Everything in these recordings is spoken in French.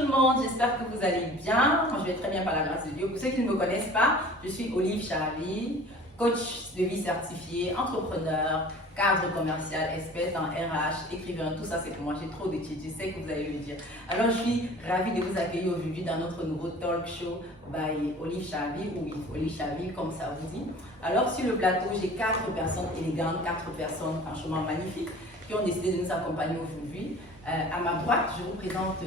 tout le monde, j'espère que vous allez bien. Moi, je vais très bien par la grâce de Dieu. Pour ceux qui ne me connaissent pas, je suis Olive Charlie, coach de vie certifié, entrepreneur, cadre commercial, expert en RH, écrivain, tout ça c'est pour moi, j'ai trop de titres, je sais que vous allez le dire. Alors je suis ravie de vous accueillir aujourd'hui dans notre nouveau talk show by Olive Charlie, ou Olive Charlie comme ça vous dit. Alors sur le plateau, j'ai 4 personnes élégantes, 4 personnes franchement magnifiques qui ont décidé de nous accompagner aujourd'hui. À ma droite, je vous présente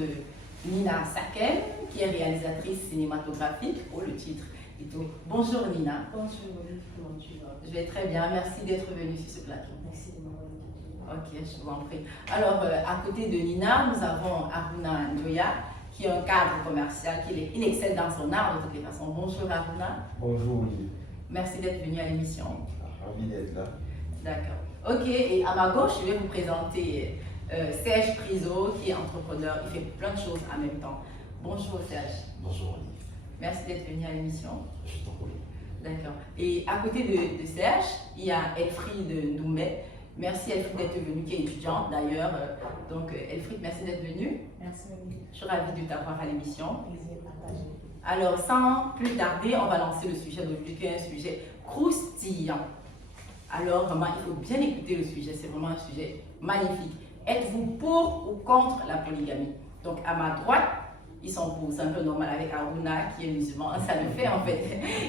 Nina Sakel, qui est réalisatrice cinématographique pour le titre et tout. Bonjour Nina. Bonjour Olive, comment tu vas? Je vais très bien, merci d'être venue sur ce plateau. Merci de m'avoir invité. Ok, je vous en prie. Alors, à côté de Nina, nous avons Aruna Ndoya, qui est un cadre commercial, il excelle dans son art de toutes les façons. Bonjour Aruna. Bonjour Olive. Merci d'être venu à l'émission. Ravi d'être là. D'accord. Ok, et à ma gauche, je vais vous présenter Serge Priso, qui est entrepreneur. Il fait plein de choses en même temps. Bonjour Serge. Bonjour Olive. Merci d'être venu à l'émission. Je t'en prie. D'accord. Et à côté de Serge, il y a Elfriede Doumbé. Merci Elfriede d'être venue, qui est étudiante d'ailleurs. Donc Elfriede, merci d'être venue. Merci Olive. Je suis ravie de t'avoir à l'émission. Plaisir partagé. Alors sans plus tarder, on va lancer le sujet d'aujourd'hui, qui est un sujet croustillant. Alors vraiment, il faut bien écouter le sujet, c'est vraiment un sujet magnifique. Êtes-vous pour ou contre la polygamie? Donc à ma droite, ils sont pour, c'est un peu normal avec Aruna qui est musulman, ça le fait en fait.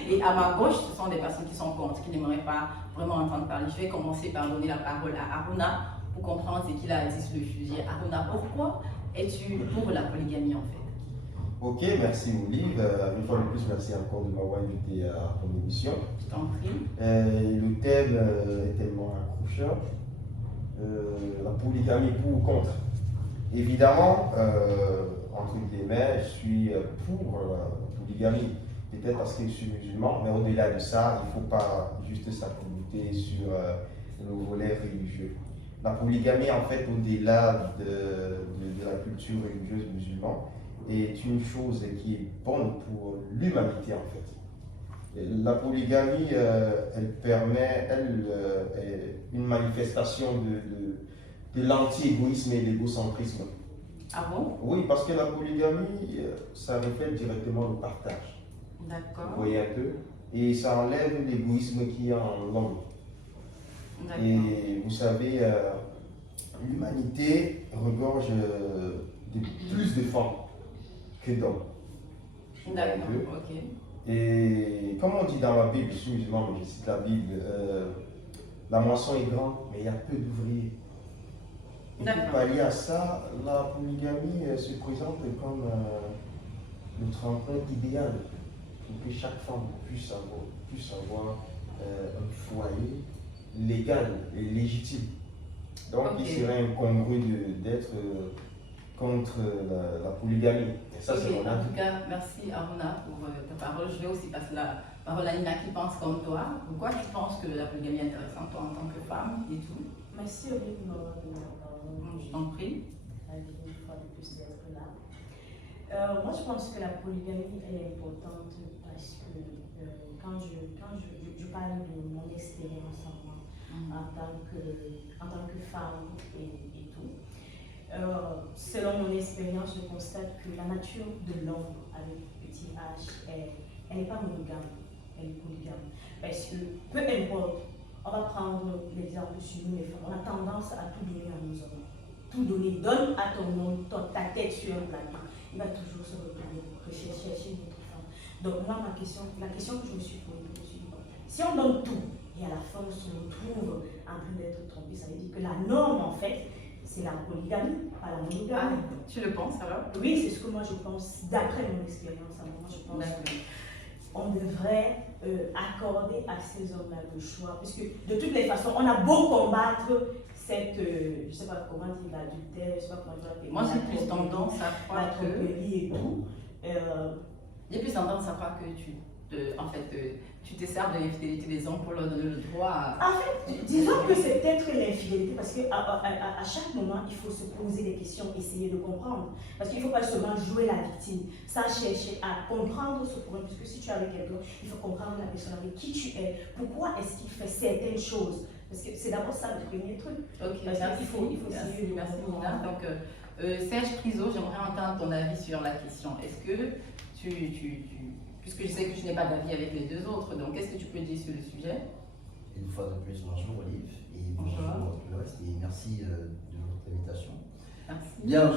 Et à ma gauche, ce sont des personnes qui sont contre, qui n'aimeraient pas vraiment entendre parler. Je vais commencer par donner la parole à Aruna pour comprendre ce qu'il a dit sur le sujet. Aruna, pourquoi es-tu pour la polygamie en fait? Ok, merci Olive. Une fois de plus, merci encore de m'avoir invité à ton émission. Je t'en prie. Le thème est tellement accrocheur. La polygamie pour ou contre? Évidemment, entre guillemets, je suis pour la polygamie. Peut-être parce que je suis musulman, mais au-delà de ça, il ne faut pas juste s'accommoder sur le volet religieux. La polygamie, en fait, au-delà de la culture religieuse musulmane, est une chose qui est bonne pour l'humanité, en fait. Et la polygamie, elle permet, est une manifestation de l'anti-égoïsme et de l'égocentrisme. Ah bon? Oui, parce que la polygamie, ça reflète directement le partage. D'accord. Vous voyez un peu? Et ça enlève l'égoïsme qui est en l'homme. D'accord. Et vous savez, l'humanité regorge de plus de femmes que d'hommes. D'accord, ok. Et comme on dit dans la Bible, je suis musulman, mais je cite la Bible, la moisson est grande, mais il y a peu d'ouvriers. Et pour pallier à ça, la polygamie se présente comme le tremplin idéal pour que chaque femme puisse avoir un foyer légal et légitime. Donc il serait incongru d'être contre la polygamie. Et ça, c'est mon En avis. tout cas, merci Aruna pour ta parole. Je vais aussi passer la parole à Nina qui pense comme toi. Pourquoi tu penses que la polygamie est intéressante, toi, en tant que femme et tout? Merci Olive de m'avoir donné la parole. Je t'en prie. Une fois de plus d'être là. Moi, je pense que la polygamie elle est importante parce que quand je parle de mon expérience en tant que femme et tout, selon mon expérience, je constate que la nature de l'homme avec petit h, elle n'est pas monogame, elle est polygame. Parce que peu importe, on va prendre l'exemple sur nous les femmes, on a tendance à tout donner à nos hommes. Tout donner, donne à ton homme ta tête sur un plateau. Il va toujours se retourner, chercher une autre femme. Donc moi, la question que je me suis posée, je me suis dit, bon, si on donne tout, et à la fin on se retrouve en train d'être trompé, ça veut dire que la norme en fait, c'est la polygamie, pas la monogamie. Ah, tu le penses alors? Oui, c'est ce que moi je pense, d'après mon expérience à moi, je pense qu'on devrait accorder à ces hommes-là le choix. Parce que de toutes les façons, on a beau combattre cette, je ne sais pas comment dire, l'adultère, je ne sais pas comment dire. Moi, j'ai plus tendance à croire que... et tout. J'ai plus tendance à croire que tu te sers de l'infidélité des hommes pour leur donner le droit à... En fait, disons que c'est peut-être l'infidélité parce qu'à à chaque moment, il faut se poser des questions, essayer de comprendre. Parce qu'il ne faut pas seulement jouer la victime, sans chercher à comprendre ce problème. Parce que si tu es avec quelqu'un, il faut comprendre la personne avec qui tu es. Pourquoi est-ce qu'il fait certaines choses? Parce que c'est d'abord ça le premier truc. Ok, parce merci. qu'il faut essayer de merci Nina. Donc, Serge Priso, j'aimerais entendre ton avis sur la question. Est-ce que puisque je sais que tu n'es pas d'avis avec les deux autres, donc qu'est-ce que tu peux dire sur le sujet? Une fois de plus, bonjour Olive et bonjour tout le reste et merci de votre invitation. Merci. Bien,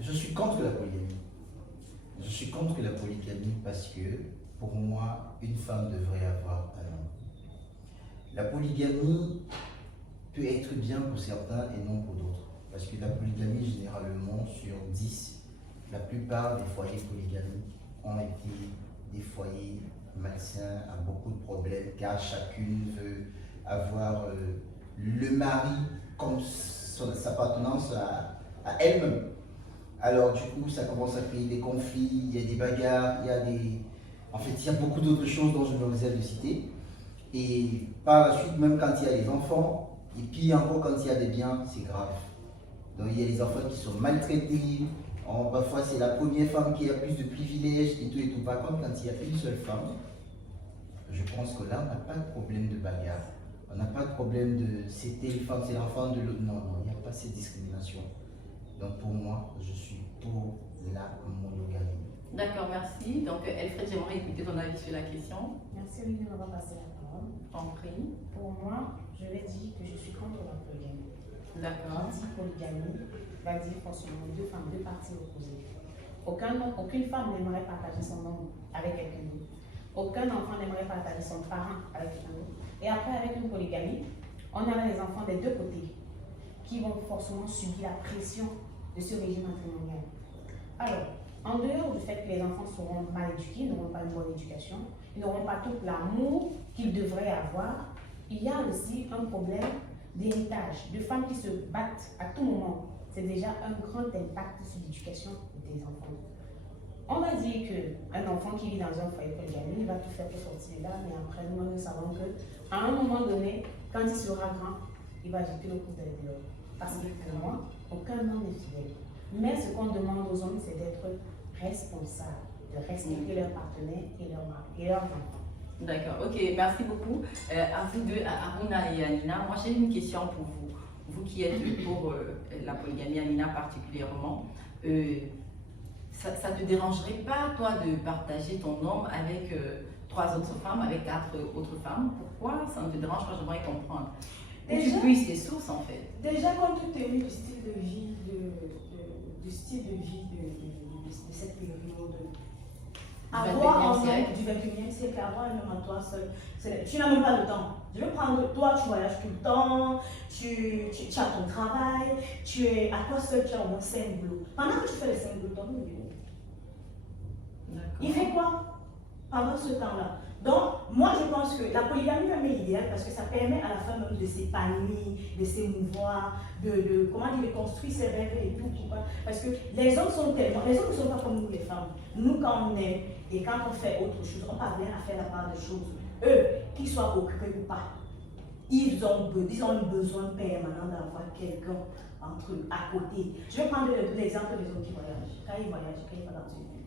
je suis contre la polygamie. Je suis contre la polygamie parce que pour moi, une femme devrait avoir un homme. La polygamie peut être bien pour certains et non pour d'autres. Parce que la polygamie, généralement, sur 10, la plupart des foyers polygamiques ont été des foyers malsains, à beaucoup de problèmes, car chacune veut avoir le mari comme sa appartenance à elle-même. Alors du coup, ça commence à créer des conflits, il y a des bagarres, En fait, il y a beaucoup d'autres choses dont je me réserve de citer. Et par la suite, même quand il y a les enfants, et puis encore quand il y a des biens, c'est grave. Donc il y a les enfants qui sont maltraités, parfois c'est la première femme qui a plus de privilèges et tout et tout. Par contre, quand il y a une seule femme, je pense que là, on n'a pas de problème de bagarre. On n'a pas de problème de c'est telle femme, c'est l'enfant de l'autre. Non, non, il n'y a pas cette discrimination. Donc pour moi, je suis pour la monogamie. D'accord, merci. Donc Elfred, j'aimerais écouter ton avis sur la question. Merci Olivier, on va passer la parole. En prie. Pour moi, je vais dire que je suis contre la polygamie. D'accord. Qui dit polygamie va dire forcément deux femmes, deux parties opposées. Aucune femme n'aimerait partager son homme avec quelqu'un d'autre. Aucun enfant n'aimerait partager son parent avec quelqu'un d'autre. Et après, avec une polygamie, on aura les enfants des deux côtés qui vont forcément subir la pression de ce régime matrimonial. Alors, en dehors du fait que les enfants seront mal éduqués, n'auront pas une bonne éducation, ils n'auront pas tout l'amour qu'ils devraient avoir, il y a aussi un problème d'héritage, de femmes qui se battent à tout moment. C'est déjà un grand impact sur l'éducation des enfants. On va dire qu'un enfant qui vit dans un foyer polygamique, il va tout faire pour sortir là, mais après, nous savons qu'à un moment donné, quand il sera grand, il va jeter le coup de dehors. Parce que pour moi, aucun homme n'est fidèle. Mais ce qu'on demande aux hommes, c'est d'être responsables, de respecter leurs partenaires et leurs enfants. D'accord, ok, merci beaucoup. À vous deux, à Aruna et Anina, moi j'ai une question pour vous. Vous qui êtes pour la polygamie, Anina particulièrement, ça ne te dérangerait pas, toi, de partager ton homme avec 3 autres femmes, avec 4 autres femmes? Pourquoi ça ne te dérange pas? J'aimerais comprendre. Et tu puisses tes sources, en fait. Déjà, compte tenu du style de vie, de cette période, avoir un homme du 21e siècle, avoir un homme à toi seul, tu n'as même pas le temps. Je vais prendre, toi, tu voyages tout le temps, tu as ton travail, à toi seul, tu as au moins 5 boulots. Pendant que tu fais les 5 boulots, ton homme est où? Il fait quoi pendant ce temps-là? Donc, moi, je pense que la polygamie est idéale parce que ça permet à la femme de s'épanouir, de s'émouvoir, de construire ses rêves et tout. Parce que les hommes sont tellement, les hommes ne sont pas comme nous les femmes. Nous, quand on aime et quand on fait autre chose, on parvient à faire la part des choses. Eux, qu'ils soient occupés ou pas, ils ont besoin permanent d'avoir quelqu'un entre eux, à côté. Je vais prendre l'exemple des hommes qui voyagent. Quand ils voyagent, quand ils vont dans une ville,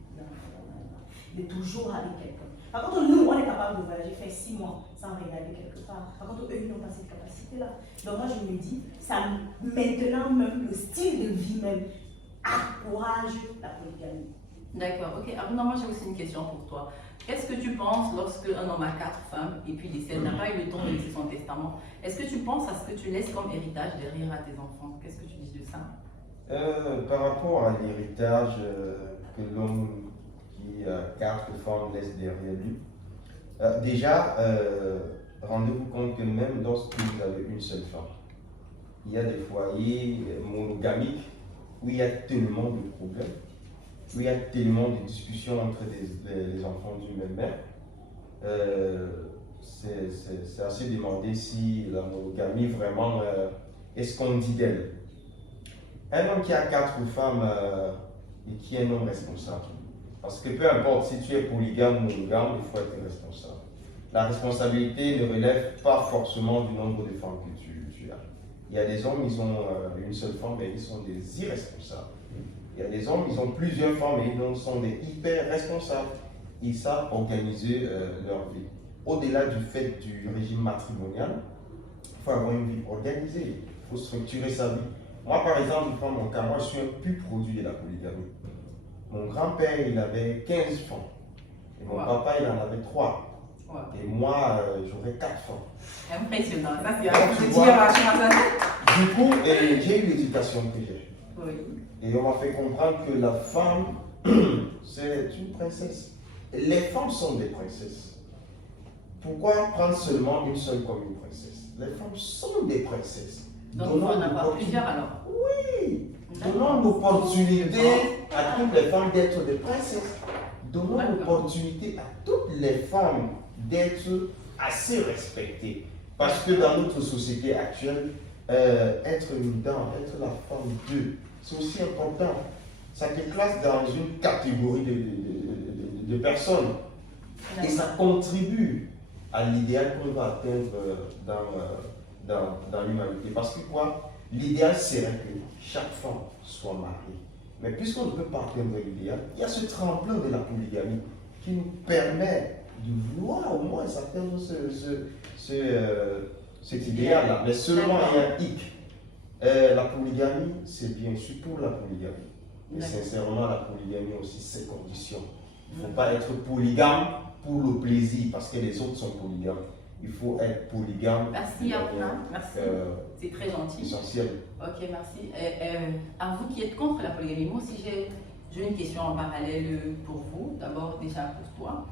il est toujours avec quelqu'un. Par contre, nous, on est capable de voyager, faire 6 mois sans regarder quelque part. Par contre, eux, ils n'ont pas cette capacité-là. Donc moi, je me dis, ça, maintenant même, le style de vie même encourage la polygamie. D'accord, ok. Aruna, moi j'ai aussi une question pour toi. Qu'est-ce que tu penses lorsque un homme a 4 femmes et puis décède, n'a pas eu le temps de laisser son testament? Est-ce que tu penses à ce que tu laisses comme héritage derrière à tes enfants? Qu'est-ce que tu dis de ça? Par rapport à l'héritage que l'homme qui a 4 femmes laisse derrière lui, déjà, rendez-vous compte que même lorsque vous avez une seule femme, il y a des foyers monogamiques où il y a tellement de problèmes, où il y a tellement de discussions entre les enfants d'une même mère. C'est à se demander si la monogamie vraiment est ce qu'on dit d'elle. Un homme qui a 4 femmes et qui est un homme responsable. Parce que peu importe si tu es polygame ou monogame, il faut être responsable. La responsabilité ne relève pas forcément du nombre de femmes que tu as. Il y a des hommes, ils ont une seule femme, mais ils sont des irresponsables. Il y a des hommes, ils ont plusieurs femmes et ils sont des hyper responsables. Ils savent organiser leur vie. Au-delà du fait du régime matrimonial, il faut avoir une vie organisée, il faut structurer sa vie. Moi, par exemple, je prends mon cas, moi, je suis un pur produit de la polygamie. Mon grand-père, il avait 15 femmes. Et mon papa, il en avait 3. Et moi, j'aurais 4 femmes. Impressionnant. Ça, c'est Donc, tu vois, du coup, j'ai eu l'éducation que j'ai. Oui. Et on m'a fait comprendre que la femme, c'est une princesse. Les femmes sont des princesses. Pourquoi prendre seulement une seule comme une princesse? Les femmes sont des princesses. Donc, il faut en avoir plusieurs alors. Oui. Donnons l'opportunité à toutes les femmes d'être des princesses. Donnons l'opportunité à toutes les femmes d'être assez respectées. Parce que dans notre société actuelle, être une dame, être la femme d'eux, c'est aussi important. Ça te classe dans une catégorie de personnes. Et ça contribue à l'idéal qu'on va atteindre dans l'humanité. Parce que quoi? L'idéal serait que chaque femme soit mariée. Mais puisqu'on ne peut pas atteindre l'idéal, il y a ce tremplin de la polygamie qui nous permet de vouloir au moins atteindre cet idéal-là. Mais seulement il y a un hic. La polygamie, c'est bien, je suis pour la polygamie. Mais sincèrement, la polygamie a aussi ses conditions. Il ne faut pas être polygame pour le plaisir, parce que les autres sont polygames. Il faut être polygame. Merci Arnaud, merci. C'est très gentil. Essentiel. Ok, merci. À vous qui êtes contre la polygamie, moi aussi j'ai une question en parallèle pour vous. D'abord déjà pour toi.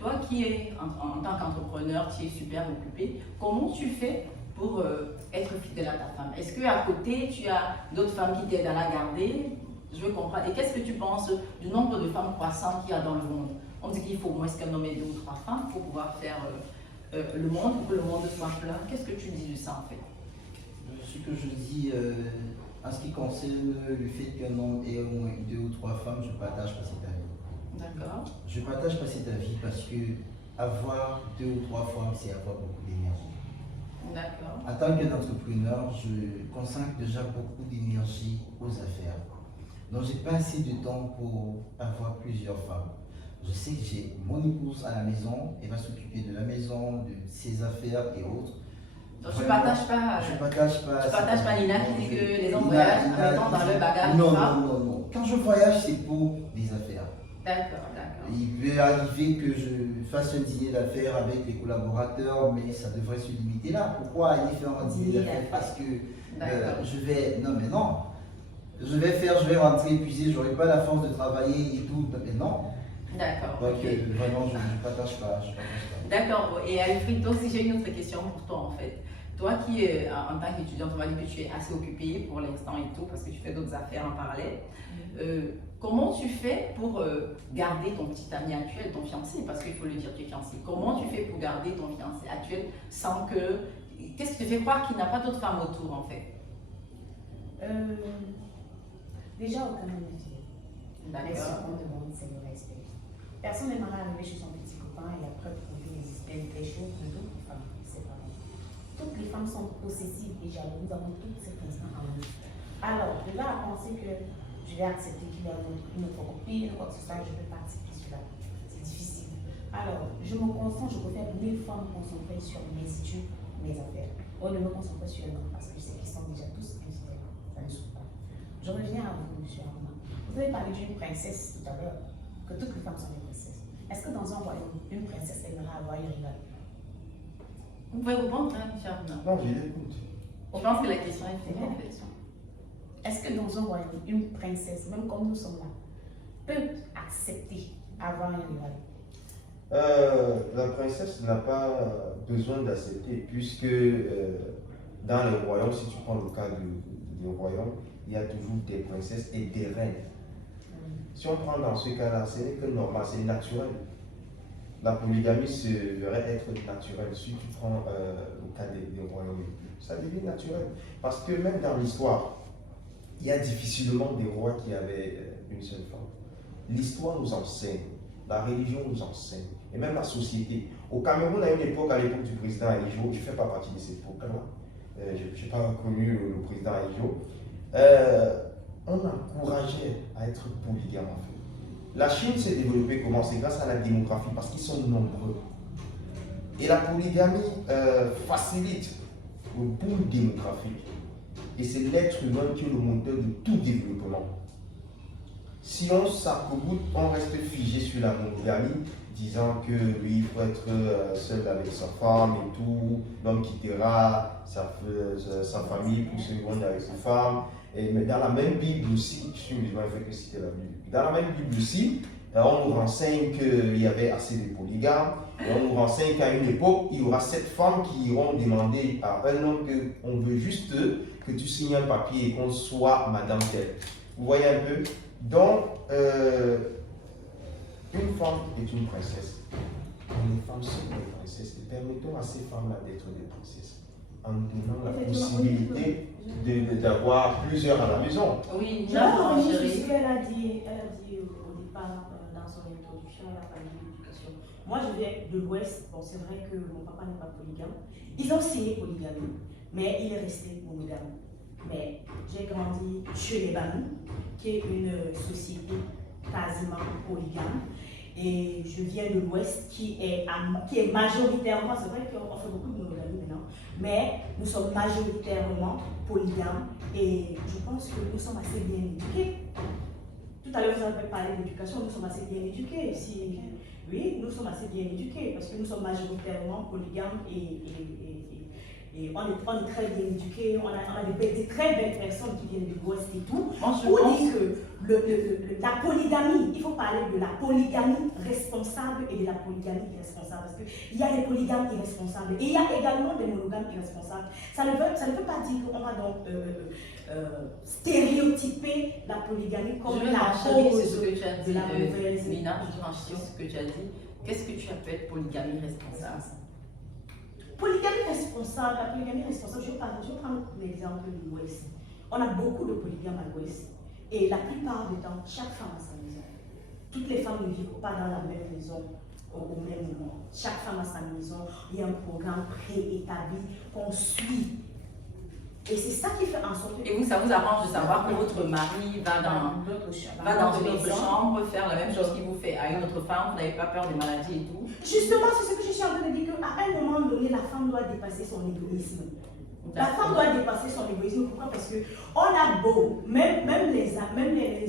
Toi qui es en tant qu'entrepreneur, tu es super occupé, comment tu fais pour être fidèle à ta femme? Est-ce qu'à côté tu as d'autres femmes qui t'aident à la garder? Je veux comprendre. Et qu'est-ce que tu penses du nombre de femmes croissantes qu'il y a dans le monde? On dit qu'il faut au moins qu'un homme ait 2 ou 3 femmes pour pouvoir faire le monde, pour que le monde soit plein. Qu'est-ce que tu dis de ça en fait? Ce que je dis en ce qui concerne le fait qu'un homme ait au moins 2 ou 3 femmes, je partage pas cet avis. D'accord. Je partage pas cet avis parce que avoir 2 ou 3 femmes, c'est avoir beaucoup d'énergie. D'accord. En tant qu'entrepreneur, je consacre déjà beaucoup d'énergie aux affaires. Donc, j'ai pas assez de temps pour avoir plusieurs femmes. Je sais que j'ai mon épouse à la maison, elle va s'occuper de la maison, de ses affaires et autres. Donc, tu ne partages pas. Je partage pas. Tu partages pas Nina qui dit que les hommes voyagent en mettant dans le bagage. Non. Quand je voyage, c'est pour des affaires. D'accord. Il peut arriver que je fasse un dîner d'affaires avec les collaborateurs, mais ça devrait se limiter là. Pourquoi aller faire un dîner d'affaires? Parce que je vais. Non. Je vais rentrer épuisé, je n'aurai pas la force de travailler et tout. Mais non. D'accord. Donc vraiment, je ne partage pas. D'accord. Et Alfred, aussi j'ai une autre question pour toi en fait. Toi qui, en tant qu'étudiante, on va dire que tu es assez occupée pour l'instant et tout, parce que tu fais d'autres affaires en parallèle. Comment tu fais pour garder ton petit ami actuel, ton fiancé? Parce qu'il faut le dire, tu es fiancé. Comment tu fais pour garder ton fiancé actuel sans que... Qu'est-ce qui te fait croire qu'il n'a pas d'autres femmes autour en fait? Déjà, aucun homme n'est fidèle. Mais ce qu'on demande, c'est le respect. Personne n'aimerait arriver chez son petit copain et après trouver des choses de d'autres femmes. C'est pas bon. Toutes les femmes sont possessives et jalouses. Nous avons toutes ces instants en nous. Alors, de là à penser que je vais accepter qu'il y a une autre copine, quoi que ce soit, je vais participer sur là. C'est difficile. Alors, je me concentre, je préfère 1000 fois me concentrer sur mes études, mes affaires. Au lieu de me concentrer sur un homme parce que je sais qu'ils sont déjà tous infidèles. Ça ne souffre pas. Je reviens à vous, M. Armand. Vous avez parlé d'une princesse tout à l'heure, que toutes les femmes sont des princesses. Est-ce que dans un royaume, une princesse aimerait avoir une rivale? Vous pouvez répondre, hein, M. Armand? Non, je l'écoute. Je pense que la question est finie en fait. Est-ce que dans un royaume, une princesse, même comme nous sommes là, peut accepter avoir une rivale? La princesse n'a pas besoin d'accepter, puisque dans les royaumes, si tu prends le cas du royaume, il y a toujours des princesses et des reines. Si on prend dans ce cas-là, ce n'est que normal, c'est naturel. La polygamie se verrait être naturelle. Si tu prends le cas des royaumes, ça devient naturel. Parce que même dans l'histoire, il y a difficilement des rois qui avaient une seule femme. L'histoire nous enseigne, la religion nous enseigne, et même la société. Au Cameroun, à une époque, à l'époque du président Alijo, je ne fais pas partie de cette époque-là, je n'ai pas connu le président Alijo, on encourageait à être polygame en fait. La Chine s'est développée comment? C'est grâce à la démographie, parce qu'ils sont nombreux. Et la polygamie facilite le boom démographique. et c'est l'être humain qui est le moteur de tout développement. Si on s'arc-boute, on reste figé sur la monogamie, disant que lui, il faut être seul avec sa femme et tout, l'homme quittera sa famille pour se joindre avec sa femme. Mais dans la même Bible aussi, je suis musulman, il fait que citer la Bible. Dans la même Bible aussi, on nous renseigne qu'il y avait assez de polygames, et on nous renseigne qu'à une époque, il y aura 7 femmes qui iront demander à un homme qu'on veut juste que tu signes un papier et qu'on soit madame telle. Vous voyez un peu? Donc, une femme est une princesse. Les femmes sont des princesses. Et permettons à ces femmes-là d'être des princesses en donnant la possibilité d'avoir plusieurs à la maison. Oui, Je vais revenir sur chérie. ce qu'elle a dit au départ dans son introduction à la famille de l'éducation. Moi, je viens de l'Ouest. Bon, c'est vrai que mon papa n'est pas polygame. Ils ont signé polygamie, mais il est resté monogame. Mais j'ai grandi chez les Banous, qui est une société quasiment polygame. Et je viens de l'Ouest qui est majoritairement, c'est vrai qu'on fait beaucoup de monogamie maintenant, mais nous sommes majoritairement polygames et je pense que nous sommes assez bien éduqués. Tout à l'heure, vous avez parlé d'éducation, nous sommes assez bien éduqués. Oui, nous sommes assez bien éduqués parce que nous sommes majoritairement polygames et on est très bien éduqués, on a des très belles personnes qui viennent de l'Ouest et tout. Pour dire que la polygamie, il faut parler de la polygamie responsable et de la polygamie irresponsable. Parce qu'il y a des polygames irresponsables et il y a également des monogames irresponsables. Ça ne veut pas dire qu'on va donc stéréotyper la polygamie comme la cause de la mauvaise Mina, je renchéris ce que tu as dit. Qu'est-ce que tu appelles polygamie responsable? Polygamie responsable, la polygamie responsable, je vais prendre l'exemple de l'Ouest. On a beaucoup de polygames à l'Ouest et la plupart du temps, chaque femme a sa maison. Toutes les femmes ne vivent pas dans la même maison au même moment. Chaque femme a sa maison, il y a un programme préétabli qu'on suit. Et c'est ça qui fait en sorte que... Et vous, ça vous arrange de savoir que votre mari va dans une autre chambre faire la même chose qu'il vous fait à une autre femme, vous n'avez pas peur des maladies et tout? Justement, c'est ce que je suis en train de dire, qu'à un moment donné, la femme doit dépasser son égoïsme. La femme doit dépasser son égoïsme. Pourquoi? Parce qu'on a beau, même les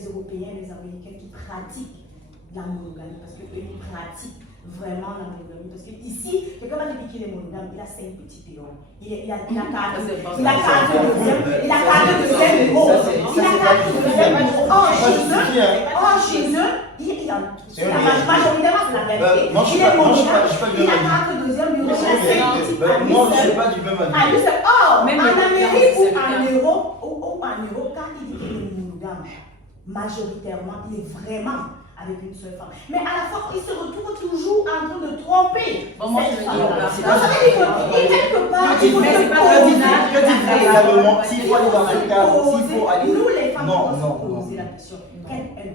Européens, les Américains qui pratiquent la monogamie, parce qu'ils pratiquent vraiment la monogamie. Parce qu'ici, quelqu'un va te dire qu'il est monogame, il a 5 petits péons. Il a 4 deuxième bureau. Il a 4 deuxième bureau. Or, chez eux, majoritairement, c'est la réalité. Il est monogame, il a 4 deuxième bureau, il a 5 petits. Moi, je ne suis pas du même avis. Même en Amérique ou en Europe, quand il dit qu'il est monogame, majoritairement, il est vraiment avec une seule femme. Mais à la fin, il se retrouve toujours en train de tromper. Bon, moi, je me dis, quelque part, il faut véritablement, s'il faut aller dans un cadre, s'il faut aller... Nous, les femmes, Non, on non, se non. poser la question.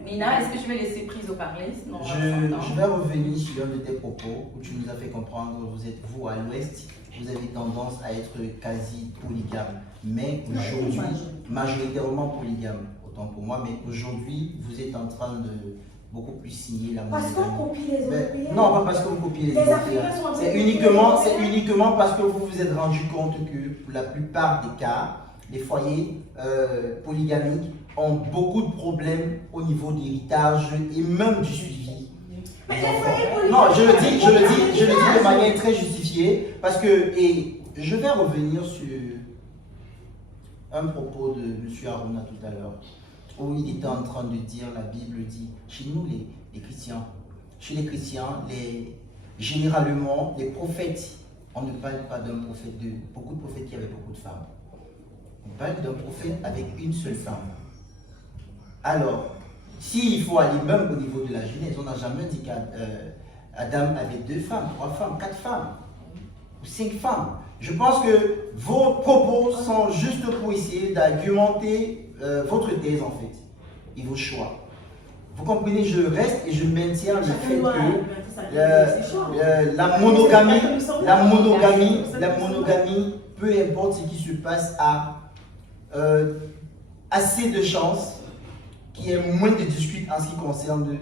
Mina, est-ce que je vais laisser prise au parler? Sinon, Je vais revenir sur l'un de tes propos où tu nous as fait comprendre que vous êtes, vous, à l'Ouest, vous avez tendance à être quasi polygame. Mais aujourd'hui, majoritairement polygame, autant pour moi, mais aujourd'hui, vous êtes en train de beaucoup plus signer la monogamie. Parce qu'on copie les Européens. Non, pas parce que vous copiez les Les Européens. Africains sont C'est uniquement parce que vous vous êtes rendu compte que pour la plupart des cas, les foyers polygamiques ont beaucoup de problèmes au niveau d'héritage et même du suivi. Mais les foyers Non, je le dis de manière très justifiée parce que, et je vais revenir sur un propos de M. Aruna tout à l'heure, où il était en train de dire, la Bible dit, chez nous les chrétiens, généralement, les prophètes, on ne parle pas d'un prophète, de beaucoup de prophètes qui avaient beaucoup de femmes. On parle d'un prophète avec une seule femme. Alors, s'il faut aller même au niveau de la Genèse, on n'a jamais dit qu'Adam avait 2 femmes, 3 femmes, 4 femmes, ou 5 femmes. Je pense que vos propos sont juste pour essayer d'argumenter votre thèse en fait, et vos choix. Vous comprenez, je reste et je maintiens le fait que la monogamie, peu importe ce qui se passe, a assez de chances qu'il y ait moins de disputes en ce qui concerne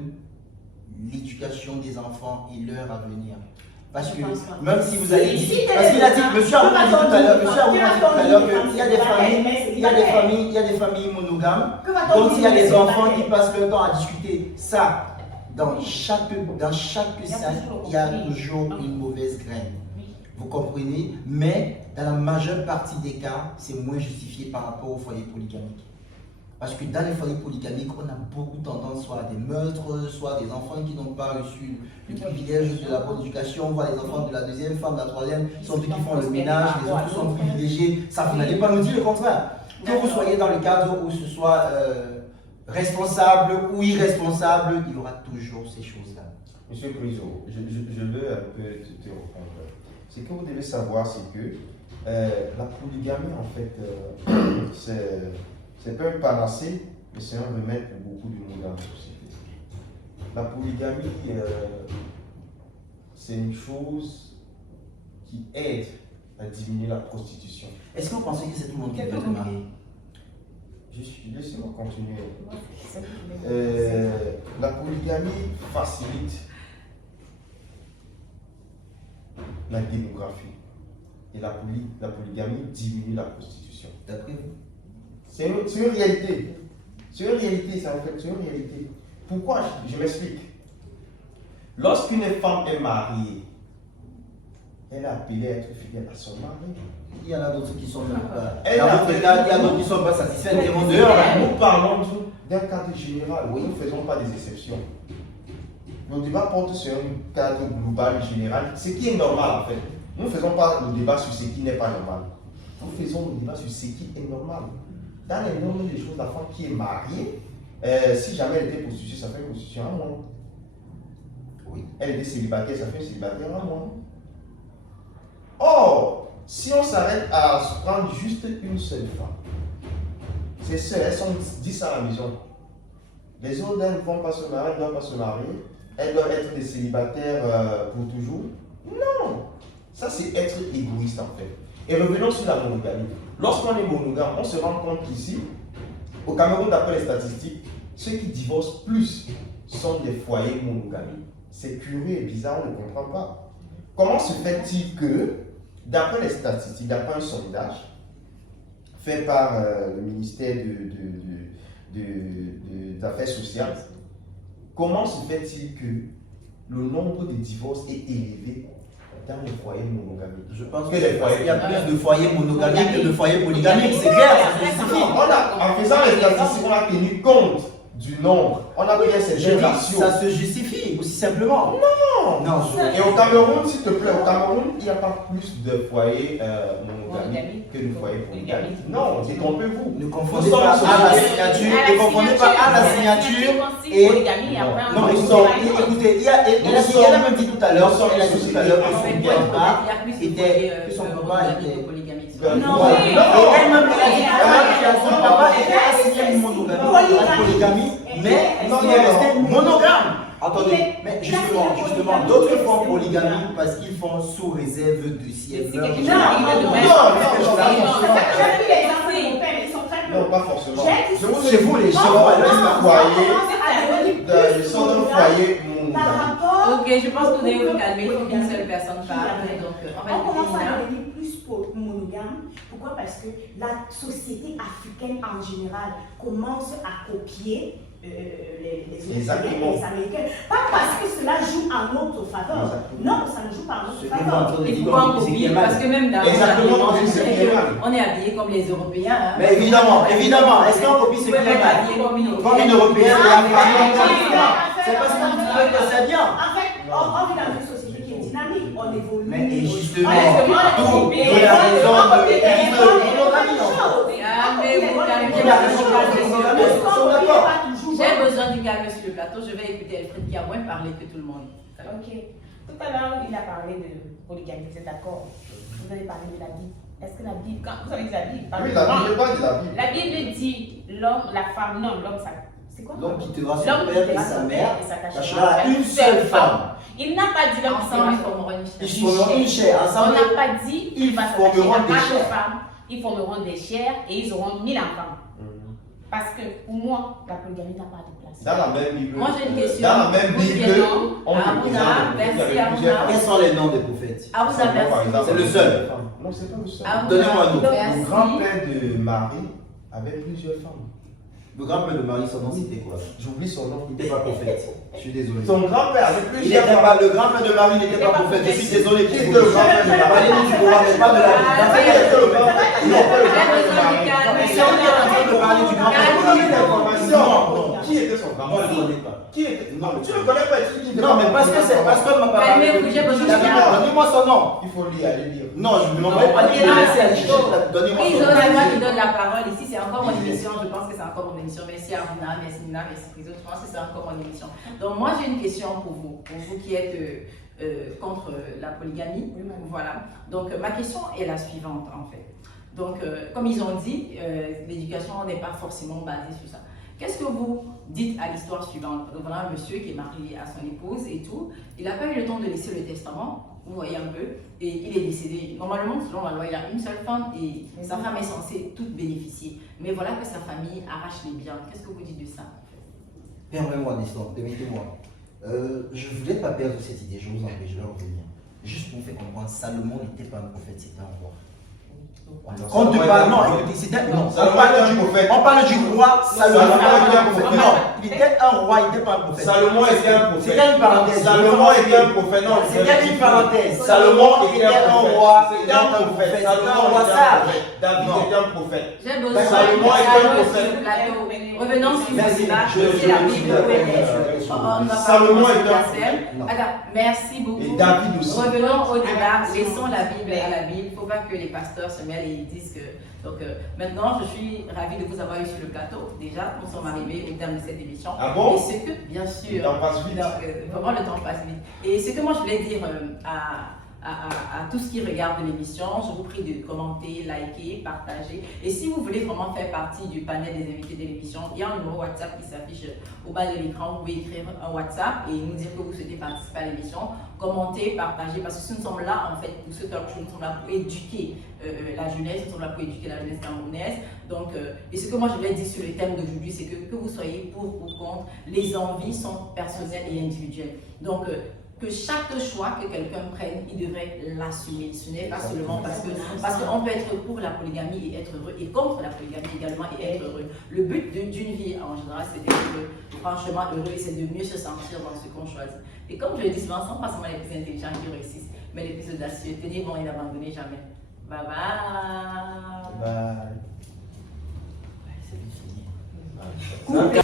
l'éducation des enfants et leur avenir. Parce que Je pense pas. même si vous allez Si dire, t'es parce qu'il a dit, célibataire, monsieur Arnaud a dit tout à l'heure, monsieur Arnaud a dit tout à l'heure qu'il y a des familles, il y a des familles monogames, dont il y a des enfants qui passent leur temps à discuter. Ça, dans chaque sac, il y a toujours une mauvaise graine. Vous comprenez? Mais dans la majeure partie des cas, c'est moins justifié par rapport au foyer polygamique. Parce que dans les foyers polygamiques, on a beaucoup tendance soit à des meurtres, soit des enfants qui n'ont pas reçu le privilège de la bonne éducation. On voit les enfants de la deuxième femme, de la troisième, sont ceux qui font le ménage, les autres sont privilégiés. Ça, vous n'allez pas nous dire le contraire. Que vous soyez dans le cadre où ce soit responsable ou irresponsable, il y aura toujours ces choses-là. Monsieur Brizo, je veux un peu te répondre. Ce que vous devez savoir, c'est que la polygamie, en fait, c'est pas un panacée, mais c'est un remède pour beaucoup de monde dans la société. La polygamie, c'est une chose qui aide à diminuer la prostitution. Est-ce que vous pensez que c'est tout le monde qui peut se marier? Laissez-moi continuer. La polygamie facilite la démographie et la polygamie diminue la prostitution. D'après vous? C'est une réalité. C'est une réalité, ça en fait, c'est une réalité. Pourquoi? Je m'explique. Lorsqu'une femme est mariée, elle est appelée à être fidèle à son mari. Il y en a d'autres qui sont même pas. Elle Dans a votre fait- cas, il y a d'autres qui sont pas satisfaits. Ils diront dehors. Nous parlons d'un cadre général. Nous ne faisons pas des exceptions. Nos débats portent sur un cadre global général, ce qui est normal en fait. Nous ne faisons pas le débat sur ce qui n'est pas normal. Nous faisons le débat sur ce qui est normal. Dans les normes des choses, la femme qui est mariée, si jamais elle était prostituée, ça fait une prostitution à moi. Oui. Elle était célibataire, ça fait un célibataire à moi. Or, si on s'arrête à se prendre juste une seule femme, ces seules, elles sont 10 à la maison. Les autres, elles ne vont pas se marier, elles ne doivent pas se marier. Elles doivent être des célibataires pour toujours. Non! Ça, c'est être égoïste en fait. Et revenons sur la monogamie. Lorsqu'on est monogame, on se rend compte qu'ici, au Cameroun, d'après les statistiques, ceux qui divorcent plus sont des foyers monogamiques. C'est curieux et bizarre, on ne comprend pas. Comment se fait-il que, d'après les statistiques, d'après un sondage fait par le ministère des Affaires sociales, comment se fait-il que le nombre de divorces est élevé dans les foyers monogamiques? Je pense Que les foyers- qu'il y a plus de foyers monogamiques que de foyers polygamiques. C'est clair, ça se justifie. En faisant les statistiques, on a tenu compte du nombre. On a pris Je ces dis, ratios. ça se justifie, aussi simplement. Non, Et au Cameroun, s'il te plaît, au Cameroun, il n'y a pas plus de foyers monogamiques que de foyers polygamiques. Non, détrompez-vous. ne confondez pas à la signature, ne confondez pas à la signature et... Non, écoutez, il y a même dit tout à l'heure, elle a dit tout à l'heure que son papa était, que son papa était... Non, Et elle-même, elle a dit que son papa était assigné à une polygamie, mais il est resté monogame. Attendez, mais justement, d'autres font polygamie parce qu'ils font sous réserve de si elles meurent. Non, pas forcément. Chez vous, les gens, Ils sont dans le foyer monogamique. Ok, je pense que vous devez vous calmer. Il faut qu'une seule personne parle. Donc, On commence à devenir plus monogame. Pourquoi? Parce que la société africaine en général commence à copier les Américains. Pas parce que cela joue en notre faveur. Non, ça ne joue pas en notre faveur. Et pourquoi on copie? Parce que même dans Exactement, on est habillé comme les Européens. Hein. Mais évidemment, est-ce qu'on copie ce qui est mal? Comme une Européenne, c'est parce que vous trouvez que c'est bien. En fait, on vit dans une société qui est dynamique, on évolue. Mais justement, tout il y a raison J'ai besoin du calme sur le plateau. Je vais écouter Elfred qui a moins parlé que tout le monde. Ok. Tout à l'heure, il a parlé de polygamie, c'est d'accord. Vous avez parlé de la Bible. Est-ce que la Bible, quand vous avez dit la Bible, Oui, la Bible, pas de la Bible. la Bible dit l'homme, la femme, non, l'homme, ça. C'est quoi? L'homme quittera son L'homme père et quittera sa son mère, père et s'attachera s'attachera à une seule femme. Il n'a pas dit l'homme Ensemble, ils quittera formeront une Ils chair. formeront une chair. On Ensemble, n'a pas dit ils qu'il va s'attacher formeront à des quatre chairs. femmes. Ils formeront des chairs et ils auront 1000 enfants. Parce que pour moi, la polygamie n'a pas de place. Dans la même Bible, Moi, j'ai une question. dans la même Vous Bible, dites non. on te Aruna, présente merci, avec plusieurs Aruna. Quels sont les noms des prophètes? Ah, vous avez Par exemple, C'est le seul. Non, c'est pas le seul. Aruna, Donnez-moi un nom. Le merci. grand-père de Marie avait plusieurs femmes. Le grand-père de Marie, son nom c'était quoi? J'oublie son nom. Il n'était pas prophète. Je suis désolé. Son grand-père avait Il plusieurs n'était femmes. pas, le grand-père de Marie n'était pas prophète. Je suis désolé. Qui était le grand-père de Marie? Parlez-nous du Coran, mais pas de la Bible. Qui était le grand-père? Qui était le grand-père de Marie? Mais si on est en train de parler du grand-père de Vous Marie, avez l'information. non. Qui était son Moi, grand-père? je ne connais pas. Qui était? Non, mais tu ne connais pas qui était. Non, mais parce que c'est parce qu'on m'a pas parlé. Calmez-vous, j'ai besoin de quelqu'un. Donnez-moi son nom. Il faut lire, aller lire. Non, je ne m'envoie pas dire. Laissez aller chercher. Donnez-moi Ils son osent, c'est moi qui nom. donne la parole. Ici, c'est encore mon émission. Je pense que c'est encore mon émission. Merci Aruna, merci Nina, merci Friso. Je pense que c'est encore mon émission. Donc, moi, j'ai une question pour vous qui êtes contre la polygamie. Voilà. Donc, ma question est la suivante, en fait. Donc, comme ils ont dit, l'éducation n'est pas forcément basée sur ça. Qu'est-ce que vous dites à l'histoire suivante? Donc, voilà un monsieur qui est marié à son épouse et tout. Il n'a pas eu le temps de laisser le testament, vous voyez un peu, et il est décédé. Normalement, selon la loi, il a une seule femme et sa femme est censée toute bénéficier. Mais voilà que sa famille arrache les biens. Qu'est-ce que vous dites de ça? Permettez-moi l'histoire, permettez-moi. Je ne voulais pas perdre cette idée, je vous en prie, je vais revenir. Juste pour vous faire comprendre, Salomon n'était pas un prophète, c'était un roi. On te parle, non, c'était non. On parle du roi Salomon. Non, il était un roi, il n'était pas un prophète. Salomon était un prophète. C'était une parenthèse. Salomon était un prophète. Non, C'était une parenthèse. Salomon était un roi. C'était un prophète. C'était un roi sage. David était un prophète. J'ai besoin Salomon est un prophète. Revenons sur le Merci. débat. Je- C'est la je- Bible. je- On va Salomon pas est un prophète. Non. Alors, merci beaucoup. Et David aussi. Revenons au débat. Laissons la Bible à la Bible. Il ne faut pas que les pasteurs se mêlent et ils disent que. Donc, maintenant, je suis ravie de vous avoir eu sur le plateau. Déjà, nous sommes arrivés au terme de cette émission. Ah bon? Et ce que, bien sûr. Le temps passe vite. Non, vraiment, le temps passe vite. Et ce que moi, je voulais dire à tous qui regardent l'émission, je vous prie de commenter, liker, partager. Et si vous voulez vraiment faire partie du panel des invités de l'émission, il y a un numéro WhatsApp qui s'affiche au bas de l'écran. Vous pouvez écrire un WhatsApp et nous dire que vous souhaitez participer à l'émission. Commentez, partagez, parce que si nous sommes là, en fait, pour ce talk show, nous sommes là pour éduquer la jeunesse, nous sommes là pour éduquer la jeunesse camerounaise. Donc, et ce que moi je voulais dire sur le thème d'aujourd'hui, c'est que vous soyez pour ou contre, les envies sont personnelles et individuelles. Donc, que chaque choix que quelqu'un prenne, il devrait l'assumer. Ce n'est pas seulement parce qu'on peut être pour la polygamie et être heureux, et contre la polygamie également et être heureux. Le but d'une vie en général, c'est d'être franchement heureux et c'est de mieux se sentir dans ce qu'on choisit. Et comme je le dis souvent, ce ne sont pas seulement les plus intelligents qui réussissent, mais les plus audacieux. Tenez bon et n'abandonnez jamais. Bye bye. Bye. C'est fini. Bye.